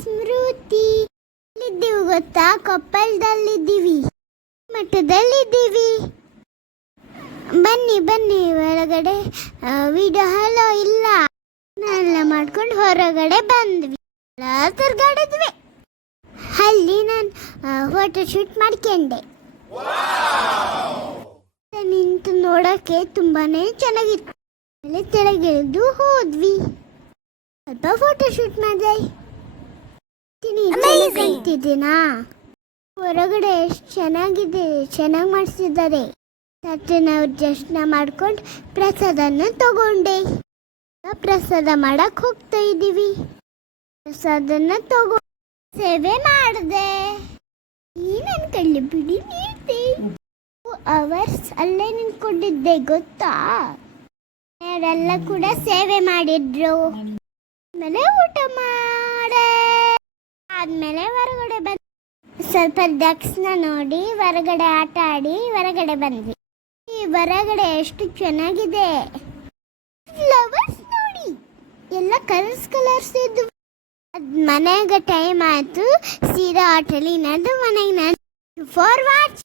ಸ್ಮೃತಿ. ಎಲ್ಲಿದ್ದೀವಿ ಗೊತ್ತಾ? ಕೊಪ್ಪಳದಲ್ಲಿದ್ದೀವಿ, ಮಠದಲ್ಲಿದ್ದೀವಿ. ಬನ್ನಿ ಬನ್ನಿ ಒಳಗಡೆ. ವಿಡಿಯೋ ಹಲೋ ಇಲ್ಲ ಎಲ್ಲ ಮಾಡ್ಕೊಂಡು ಹೊರಗಡೆ ಬಂದ್ವಿ, ತಿರ್ಗಾಡಿದ್ವಿ. ಅಲ್ಲಿ ನಾನು ಫೋಟೋ ಶೂಟ್ ಮಾಡ್ಕೊಂಡೆ. ನಿಂತು ನೋಡೋಕ್ಕೆ ತುಂಬಾನೇ ಚೆನ್ನಾಗಿತ್ತು. ಅಲ್ಲಿ ಕೆಳಗಿಳಿದು ಹೋದ್ವಿ, ಸ್ವಲ್ಪ ಫೋಟೋ ಶೂಟ್ ಮಾಡಿದೆ. ಕಾಣ್ತಿದ್ದೀನಾ? ಹೊರಗಡೆ ಎಷ್ಟು ಚೆನ್ನಾಗಿದೆ, ಚೆನ್ನಾಗಿ ಮಾಡಿಸಿದ್ದಾರೆ. ಮತ್ತೆ ನಾವು ದರ್ಶನ ಮಾಡ್ಕೊಂಡು ಪ್ರಸಾದನ ತಗೊಂಡೆ. ಪ್ರಸಾದ ಮಾಡಕ್ ಹೋಗ್ತಾ ಇದ್ದೀವಿ. ಪ್ರಸಾದನ ತಗೊಂಡು ಸೇವೆ ಮಾಡಿದೆ. ನನ್ನ ಕಳ್ಳಿ ಬಿಡಿ ನೀಡ್ದೆ. ಅವರ್ಸ್ ಅಲ್ಲೇ ನಿಂತ್ಕೊಂಡಿದ್ದೆ ಗೊತ್ತಾ? ಯಾರೆಲ್ಲ ಕೂಡ ಸೇವೆ ಮಾಡಿದ್ರು. ಆಮೇಲೆ ಊಟ ಮಾಡೆ ಆದ್ಮೇಲೆ ಹೊರಗಡೆ ಬಂದ್ ಸ್ವಲ್ಪ ಡಕ್ಸ್ನ ನೋಡಿ ಹೊರಗಡೆ ಆಟ ಆಡಿ ಹೊರಗಡೆ ಬಂದ್ವಿ. ಈ ಹೊರಗಡೆ ಎಷ್ಟು ಚೆನ್ನಾಗಿದೆ. ಫ್ಲವರ್ಸ್ ನೋಡಿ, ಎಲ್ಲ ಕಲರ್ಸ್ ಇದ್ವು. ಮನೆಗೆ ಟೈಮ್ ಆಯ್ತು, ಸೀದಾ ಹೋಟೆಲಿನದು ಮನೆಗೆ ನಾನು ಫಾರ್ ವಾಚ್.